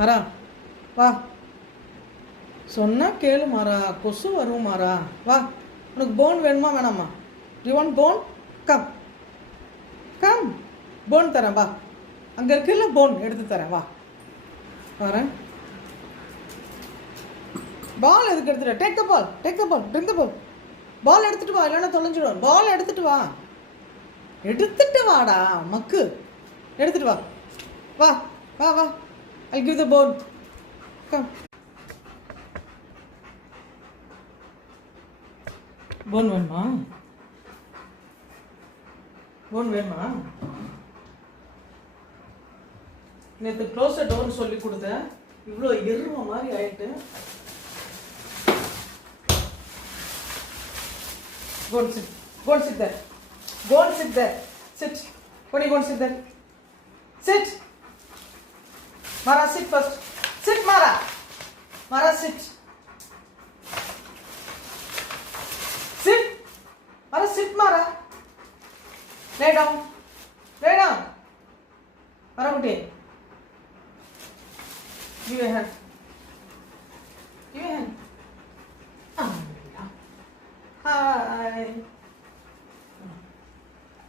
மாறா வா, சொன்னால் கேளு மாறா, கொசு வரும் மாறா. வா, உனக்கு போன் வேணுமா வேணாமா? You want phone? Come come, phone தரேன் வா. அங்கே இருக்குல்ல போன் எடுத்து தரேன் வா. வரேன். பால் எதுக்கு எடுத்துட்டு? Take the paal, take the paal, drink the paal. பால் எடுத்துட்டு வா, இல்லைன்னா தொலைஞ்சிடும். பால் எடுத்துட்டு வா, எடுத்துட்டு வாடா மக்கு, எடுத்துட்டு வா. வா வா வா, I'll give the ball. Come. Phone வேணுமா? போன் வேணுமா? நேற்று க்ளோஸ் த டோர்னு சொல்லி கொடுத்தேன், இவ்வளோ எருவ மாதிரி ஆயிட்டு. Go and sit. Go and sit there. Go and sit there. Sit. When you go and sit there. Sit. Mara, sit first. Sit, Mara. Mara, sit. Sit. Mara, sit, Mara. Lay down. Lay down. Mara, good day. Give your hand. Give your hand. Hi.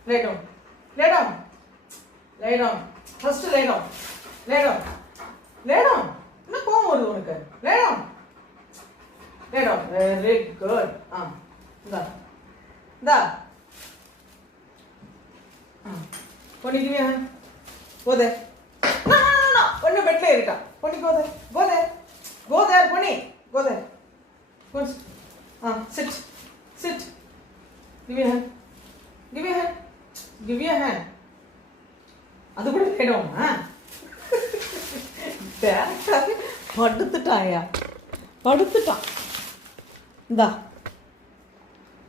Lay down. Lay down. Lay down. First lay down. Lay down. Lay down. என்ன கோவம் வருது உனக்கு? Lay down. Lay down. Very good. இந்தா. இந்தா. பொண்ணு give your hand. Go there. No, no, no, no. பொண்ணு பெட்ல இருக்கா. பொண்ணு go there. Go there. Go there, பொண்ணு. Go there. Go. Sit. Sit. Give your hand. Give your hand. Give your hand. அது கூட கேடுவோமா? படுத்துட்டாயா? படுத்துட்டான். இந்தா.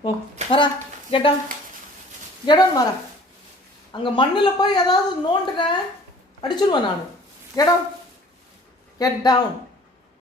ஓ மாறா, கெட் டவுன். கெட் டவுன் மாறா. அங்கே மண்ணில் போய் ஏதாவது நோண்டுங்க, அடிச்சுடுவேன் நான். Get down. Get down.